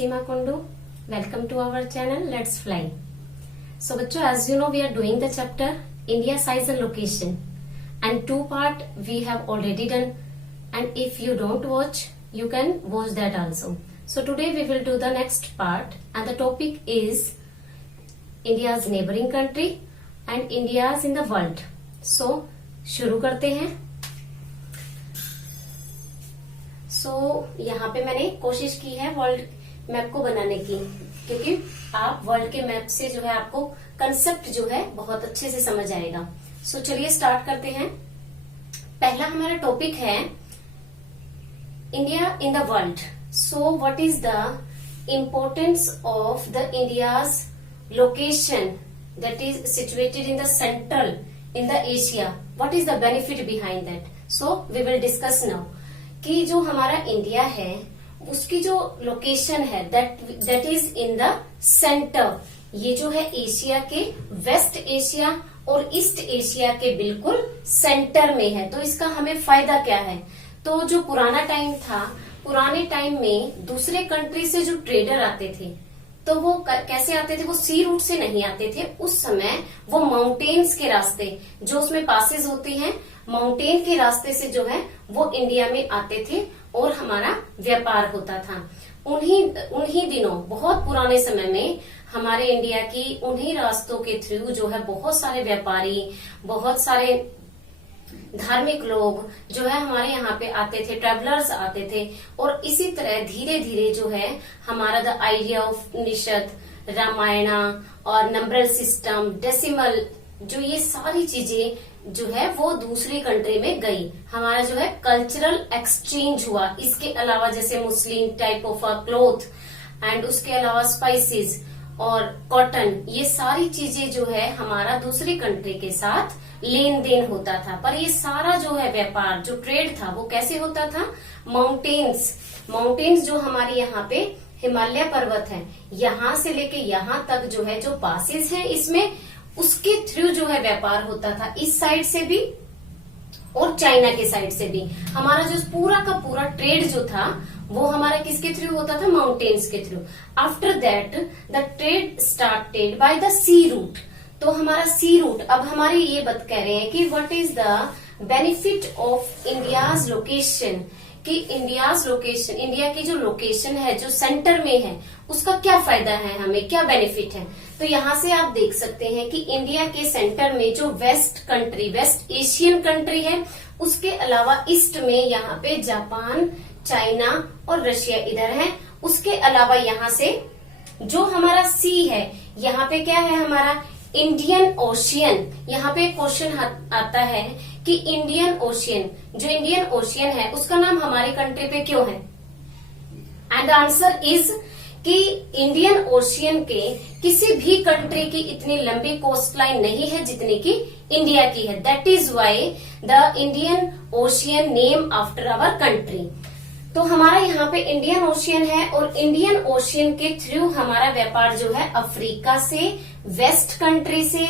Seema Kundu. Welcome to our channel Let's Fly. So बच्चों, as you know, we are doing the chapter India size and location, and two part we have already done, and if you don't watch, you can watch that also. So today we will do the next part, and the topic is India's neighboring country and India's in the world. So शुरू करते हैं. यहाँ पे मैंने कोशिश की है world map को बनाने की, क्योंकि आप वर्ल्ड के मैप से जो है आपको कंसेप्ट जो है बहुत अच्छे से समझ आएगा. चलिए स्टार्ट करते हैं. पहला हमारा टॉपिक है India in the world. So what is the importance of the India's location that is situated in the central in the Asia. What is the benefit behind that. So we will discuss now कि जो हमारा India है उसकी जो location है that is in the center. ये जो है एशिया के वेस्ट एशिया और ईस्ट एशिया के बिल्कुल सेंटर में है. तो इसका हमें फायदा क्या है. तो जो पुराना टाइम था, पुराने टाइम में दूसरे कंट्री से जो ट्रेडर आते थे तो वो कैसे आते थे. वो सी रूट से नहीं आते थे. उस समय वो माउंटेन्स के रास्ते जो उसमें पासेस होती हैं, माउंटेन के रास्ते से जो है वो इंडिया में आते थे और हमारा व्यापार होता था. उन्हीं दिनों बहुत पुराने समय में हमारे इंडिया की उन्हीं रास्तों के थ्रू जो है बहुत सारे व्यापारी, बहुत सारे धार्मिक लोग जो है हमारे यहाँ पे आते थे, ट्रेवलर्स आते थे. और इसी तरह धीरे धीरे जो है हमारा द आइडिया ऑफ निषद, रामायणा और नंबरल सिस्टम, डेसिमल, जो ये सारी चीजें जो है वो दूसरी कंट्री में गई. हमारा जो है कल्चरल एक्सचेंज हुआ. इसके अलावा जैसे मुस्लिम टाइप ऑफ क्लोथ एंड उसके अलावा स्पाइसेस और कॉटन, ये सारी चीजें जो है हमारा दूसरी कंट्री के साथ लेन देन होता था. पर ये सारा जो है व्यापार, जो ट्रेड था, वो कैसे होता था. माउंटेन्स जो हमारे यहाँ पे हिमालय पर्वत है, यहाँ से लेके यहाँ तक जो है जो पासेस है इसमें, उसके थ्रू जो है व्यापार होता था. इस साइड से भी और चाइना के साइड से भी हमारा जो पूरा का पूरा ट्रेड जो था वो हमारा किसके थ्रू होता था. माउंटेन्स के through. After that the trade started by the sea route. तो हमारा सी रूट, अब हमारे ये बात कह रहे हैं कि what is the benefit of India's location, कि इंडियाज लोकेशन, इंडिया की जो लोकेशन है जो सेंटर में है उसका क्या फायदा है, हमें क्या बेनिफिट है. तो यहाँ से आप देख सकते हैं कि इंडिया के सेंटर में जो वेस्ट एशियन कंट्री है, उसके अलावा ईस्ट में यहाँ पे जापान, चाइना और रशिया इधर है. उसके अलावा यहाँ से जो हमारा सी है, यहाँ पे क्या है हमारा इंडियन ओशियन. यहाँ पे क्वेश्चन आता है कि इंडियन ओशियन, जो इंडियन ओशियन है उसका नाम हमारे कंट्री पे क्यों है. एंड द आंसर इज कि इंडियन ओशियन के किसी भी कंट्री की इतनी लंबी कोस्ट लाइन नहीं है जितनी की इंडिया की है. That is why the Indian Ocean name after our country. तो हमारा यहाँ पे इंडियन ओशियन है और इंडियन ओशियन के थ्रू हमारा व्यापार जो है अफ्रीका से, वेस्ट कंट्री से,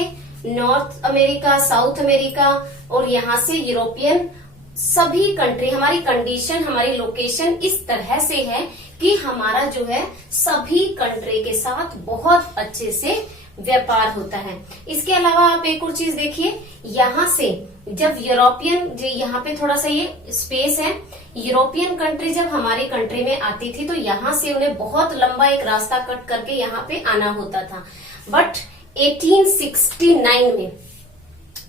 नॉर्थ अमेरिका, साउथ अमेरिका और यहाँ से यूरोपियन सभी कंट्री. हमारी कंडीशन, हमारी लोकेशन इस तरह से है कि हमारा जो है सभी कंट्री के साथ बहुत अच्छे से व्यापार होता है. इसके अलावा आप एक और चीज देखिए, यहाँ से जब यूरोपियन, यहाँ पे थोड़ा सा ये स्पेस है, यूरोपियन कंट्री जब हमारी कंट्री में आती थी तो यहाँ से उन्हें बहुत लंबा एक रास्ता कट करके यहाँ पे आना होता था. बट 1869 में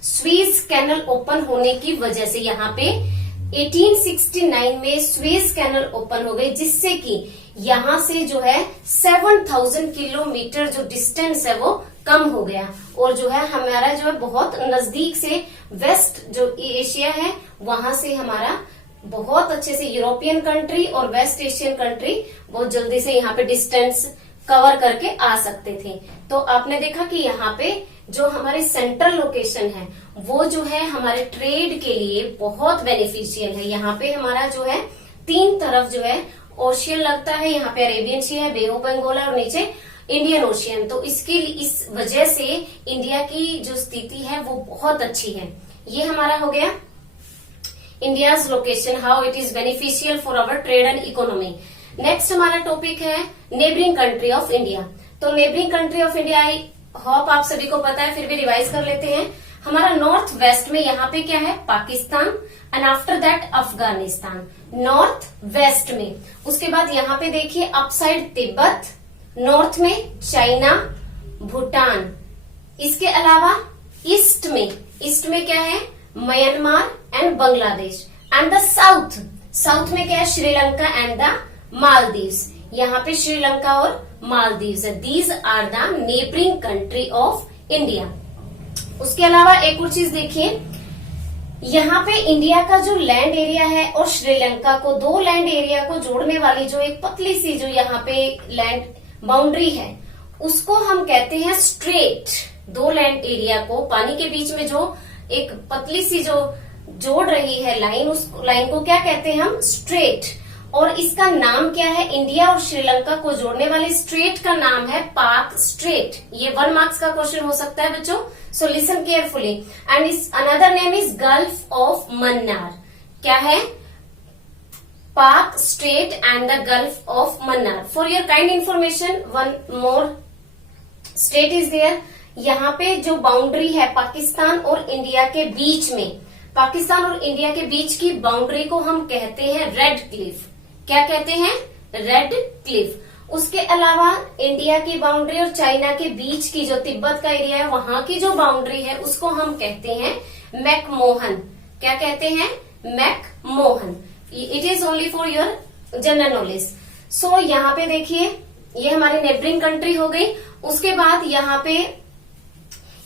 स्वेज कैनल ओपन होने की वजह से यहाँ पे 1869 में स्वेज कैनल ओपन हो गई, जिससे कि यहाँ से जो है 7000 किलोमीटर जो डिस्टेंस है वो कम हो गया. और जो है हमारा जो है बहुत नजदीक से वेस्ट जो एशिया है वहां से हमारा बहुत अच्छे से यूरोपियन कंट्री और वेस्ट एशियन कंट्री बहुत जल्दी से यहाँ पे डिस्टेंस कवर करके आ सकते थे. तो आपने देखा कि यहाँ पे जो हमारी सेंट्रल लोकेशन है वो जो है हमारे ट्रेड के लिए बहुत बेनिफिशियल है. यहाँ पे हमारा जो है तीन तरफ जो है ओशियन लगता है. यहाँ पे अरेबियन सी है, बे ऑफ बंगाल और नीचे इंडियन ओशियन. तो इस वजह से इंडिया की जो स्थिति है वो बहुत अच्छी है. ये हमारा हो गया India's location, how it is beneficial for our trade and economy. Next हमारा टॉपिक है नेबरिंग कंट्री ऑफ इंडिया। तो neighbouring country of India I hope आप सभी को पता है, फिर भी रिवाइज कर लेते हैं। हमारा नॉर्थ वेस्ट में यहाँ पे क्या है, Pakistan, and after that Afghanistan, north west में। उसके बाद यहाँ पे देखिए अप साइड तिब्बत, नॉर्थ में चाइना, भूटान। इसके अलावा ईस्ट में क्या है, Myanmar and Bangladesh, and the south में क्या है, श्रीलंका एंड द मालदीव्स। यहाँ पे श्रीलंका और मालदीव्स है। These are the neighbouring country of India. उसके अलावा एक और चीज देखिए, यहाँ पे इंडिया का जो लैंड एरिया है और श्रीलंका को, दो लैंड एरिया को जोड़ने वाली जो एक पतली सी जो यहाँ पे लैंड बाउंड्री है, उसको हम कहते हैं स्ट्रेट। दो लैंड एरिया को पानी के बीच में जो एक पतली सी जो जोड़ रही है लाइन, उस लाइन को क्या कहते हैं हम, स्ट्रेट। और इसका नाम क्या है, इंडिया और श्रीलंका को जोड़ने वाले स्ट्रेट का नाम है पाक स्ट्रेट। ये 1 मार्क्स का क्वेश्चन हो सकता है बच्चों, सो लिसन केयरफुली। एंड इस another name is Gulf of Mannar. क्या है, Palk Strait and the Gulf of Mannar. For your kind information, one more state is there. यहाँ पे जो बाउंड्री है पाकिस्तान और इंडिया के बीच में, पाकिस्तान और इंडिया के बीच की बाउंड्री को हम कहते हैं रेड क्लिफ। क्या कहते हैं, रेड क्लिफ। उसके अलावा इंडिया की बाउंड्री और चाइना के बीच की जो तिब्बत का एरिया है, वहां की जो बाउंड्री है, उसको हम कहते हैं मैकमोहन। क्या कहते हैं, McMahon. It is only for your general knowledge. So यहाँ पे देखिए, ये हमारी नेबरिंग कंट्री हो गई। उसके बाद यहाँ पे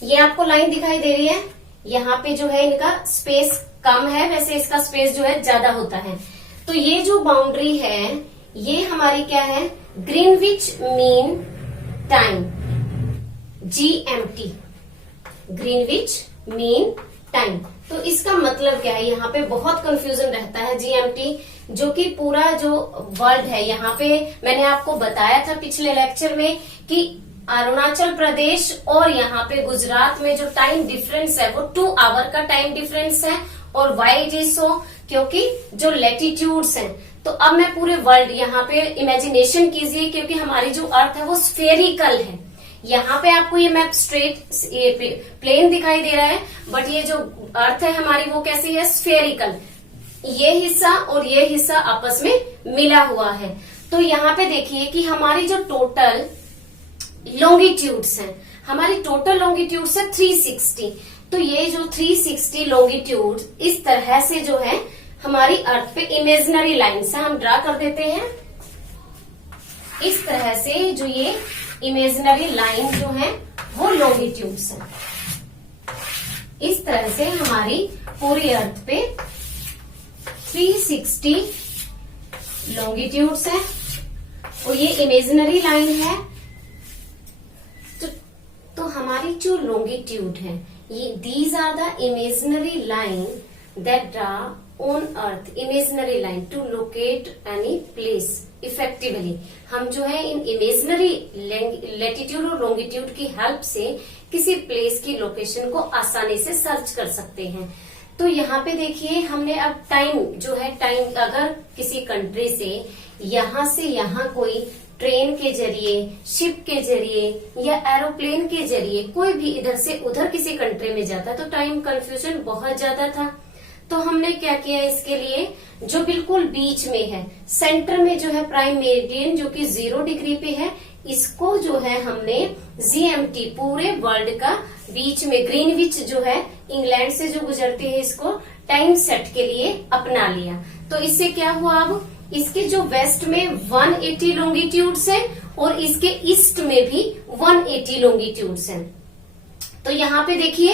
ये आपको लाइन दिखाई दे रही है, यहाँ पे जो है इनका स्पेस कम है, वैसे इसका स्पेस जो है ज्यादा होता है। तो ये जो बाउंड्री है, ये हमारी क्या है, Greenwich mean time, GMT, Greenwich mean time. तो इसका मतलब क्या है, यहाँ पे बहुत कंफ्यूजन रहता है। GMT जो कि पूरा जो वर्ल्ड है, यहाँ पे मैंने आपको बताया था पिछले लेक्चर में कि अरुणाचल प्रदेश और यहाँ पे गुजरात में जो टाइम डिफरेंस है वो 2 आवर का टाइम डिफरेंस है। और वाई इट इज सो, क्योंकि जो लेटीट्यूड्स हैं, तो अब मैं पूरे वर्ल्ड यहाँ पे इमेजिनेशन कीजिए, क्योंकि हमारी जो अर्थ है वो स्फेरिकल है। यहाँ पे आपको ये मैप स्ट्रेट प्लेन दिखाई दे रहा है, बट ये जो अर्थ है हमारी वो कैसी है, स्फेरिकल। ये हिस्सा और ये हिस्सा आपस में मिला हुआ है। तो यहाँ पे देखिए कि हमारी जो टोटल लॉन्गिट्यूड्स हैं, हमारी टोटल लॉन्गिट्यूड्स है 360। तो ये जो 360 लॉन्गिट्यूड इस तरह से जो है हमारी अर्थ पे इमेजिनरी लाइन से हम ड्रा कर देते हैं। इस तरह से जो ये इमेजिनरी लाइन जो है वो लॉन्गिट्यूड्स है। इस तरह से हमारी पूरी अर्थ पे 360 लॉन्गिट्यूड्स है और ये इमेजिनरी लाइन है। तो हमारी जो लॉन्गिट्यूड है, ये these are the imaginary line that draw on earth, imaginary line to locate any place effectively. हम जो है इन इमेजिनरी लेटीट्यूड और लॉन्गिट्यूड की हेल्प से किसी प्लेस की लोकेशन को आसानी से सर्च कर सकते हैं। तो यहाँ पे देखिए, हमने अब टाइम जो है, टाइम अगर किसी कंट्री से यहाँ कोई ट्रेन के जरिए, शिप के जरिए या एरोप्लेन के जरिए कोई भी इधर से उधर किसी कंट्री में जाता है, तो टाइम कंफ्यूजन बहुत ज्यादा था। तो हमने क्या किया, इसके लिए जो बिल्कुल बीच में है, सेंटर में जो है प्राइम मेरिडियन जो कि 0 डिग्री पे है, इसको जो है हमने GMT पूरे वर्ल्ड का बीच में, ग्रीनविच जो है इंग्लैंड से जो गुजरती है, इसको टाइम सेट के लिए अपना लिया। तो इससे क्या हुआ, अब इसके जो वेस्ट में 180 लॉन्गिट्यूड्स है और इसके ईस्ट में भी 180 लॉन्गिट्यूड्स हैं। तो यहाँ पे देखिए,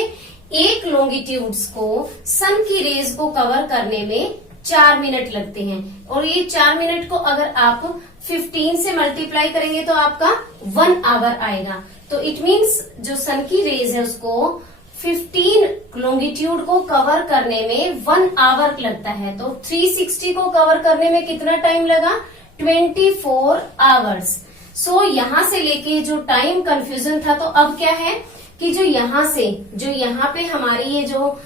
एक लॉन्गिट्यूड्स को सन की रेज को कवर करने में 4 मिनट लगते हैं, और ये 4 मिनट को अगर आप 15 से मल्टीप्लाई करेंगे तो आपका 1 आवर आएगा। तो इट मीन्स जो सन की रेज है उसको 15 लॉन्गिट्यूड को कवर करने में 1 आवर लगता है। तो 360 को कवर करने में कितना टाइम लगा, 24 आवर्स। सो यहाँ से लेके जो टाइम कंफ्यूजन था, तो अब क्या है कि जो यहाँ पे हमारी ये जो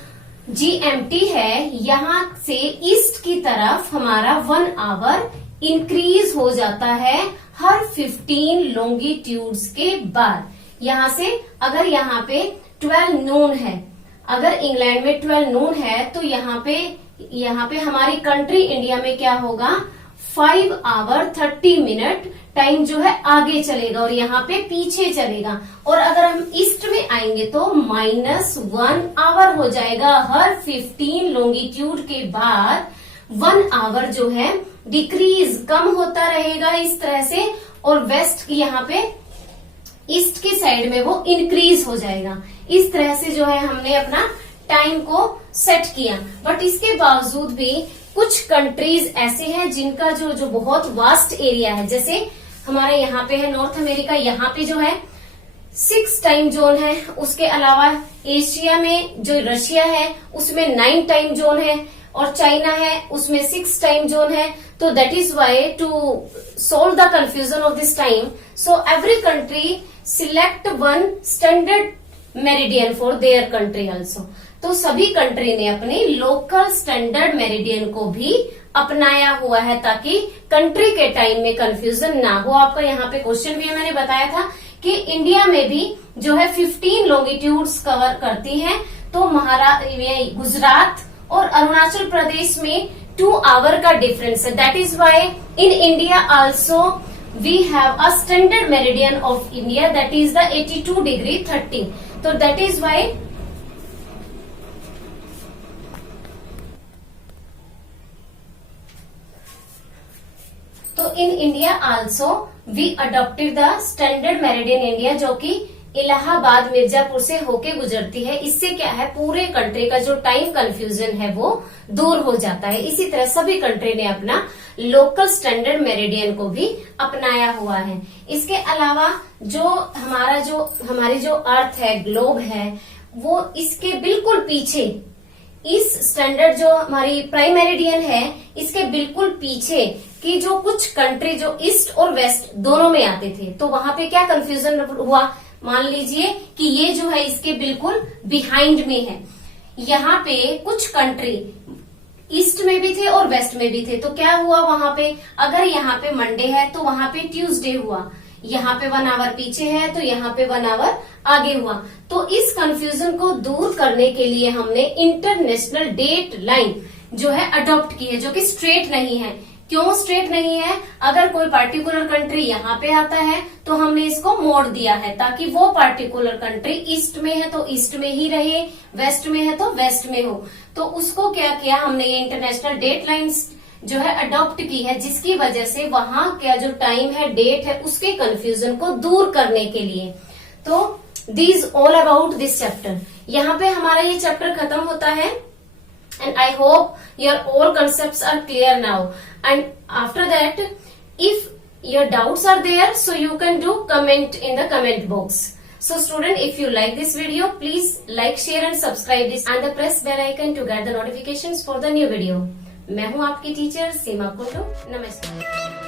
GMT है, यहाँ से ईस्ट की तरफ हमारा 1 आवर इंक्रीज हो जाता है हर 15 लॉन्गिट्यूड्स के बाद। यहां से अगर यहाँ पे 12 नून है, अगर इंग्लैंड में 12 नून है, तो यहाँ पे हमारी कंट्री इंडिया में क्या होगा, 5 आवर 30 मिनट टाइम जो है आगे चलेगा और यहाँ पे पीछे चलेगा। और अगर हम ईस्ट में आएंगे तो -1 आवर हो जाएगा। हर 15 लॉन्गिट्यूड के बाद 1 आवर जो है डिक्रीज, कम होता रहेगा इस तरह से। और वेस्ट की यहाँ पे ईस्ट की साइड में वो इंक्रीज हो जाएगा। इस तरह से जो है हमने अपना टाइम को सेट किया। बट इसके बावजूद भी कुछ कंट्रीज ऐसे हैं जिनका जो बहुत वास्ट एरिया है, जैसे हमारे यहाँ पे है नॉर्थ अमेरिका, यहाँ पे जो है 6 टाइम जोन है। उसके अलावा एशिया में जो रशिया है उसमें 9 टाइम जोन है, और चाइना है उसमें 6 टाइम जोन है। तो that is why to solve the confusion of this time, so every country select one standard meridian for their country also. तो सभी कंट्री ने अपनी लोकल स्टैंडर्ड मेरिडियन को भी अपनाया हुआ है ताकि कंट्री के टाइम में कंफ्यूजन ना हो। आपका यहाँ पे क्वेश्चन भी मैंने बताया था कि इंडिया में भी जो है 15 लॉन्गिट्यूड्स कवर करती हैं, तो गुजरात और अरुणाचल प्रदेश में 2 आवर का डिफरेंस है। That is why in India also we have a standard meridian of India, that is the 82 degree 30। तो दैट इज वाई तो in India also we adopted the standard meridian India, जो कि इलाहाबाद मिर्जापुर से होके गुजरती है। इससे क्या है, पूरे कंट्री का जो टाइम कंफ्यूजन है वो दूर हो जाता है। इसी तरह सभी कंट्री ने अपना लोकल स्टैंडर्ड मेरिडियन को भी अपनाया हुआ है। इसके अलावा हमारी जो अर्थ है, ग्लोब है, वो इसके बिल्कुल पीछे, इस स्टैंडर्ड जो हमारी प्राइम मेरिडियन है इसके बिल्कुल पीछे की जो कुछ कंट्री जो ईस्ट और वेस्ट दोनों में आते थे, तो वहां पे क्या कंफ्यूजन हुआ, मान लीजिए कि ये जो है इसके बिल्कुल बिहाइंड में है। यहाँ पे कुछ कंट्री ईस्ट में भी थे और वेस्ट में भी थे, तो क्या हुआ वहां पे, अगर यहाँ पे मंडे है तो वहां पे ट्यूसडे हुआ, यहाँ पे 1 आवर पीछे है तो यहाँ पे 1 आवर आगे हुआ। तो इस कंफ्यूजन को दूर करने के लिए हमने इंटरनेशनल डेट लाइन जो है अडॉप्ट की है, जो कि स्ट्रेट नहीं है। क्यों स्ट्रेट नहीं है, अगर कोई पार्टिकुलर कंट्री यहाँ पे आता है तो हमने इसको मोड़ दिया है ताकि वो पार्टिकुलर कंट्री ईस्ट में है तो ईस्ट में ही रहे, वेस्ट में है तो वेस्ट में हो। तो उसको क्या किया हमने, ये इंटरनेशनल डेट लाइन्स जो है अडॉप्ट की है, जिसकी वजह से वहां क्या जो टाइम है, डेट है, उसके कंफ्यूजन को दूर करने के लिए। तो this all about this chapter. यहाँ पे हमारा ये चैप्टर खत्म होता है। And I hope your all concepts are clear now. And after that, if your doubts are there, so you can do comment in the comment box. So student, if you like this video, please like, share and subscribe this and press bell icon to get the notifications for the new video. मैं हूँ आपकी teacher सीमा कुंडू। नमस्कार।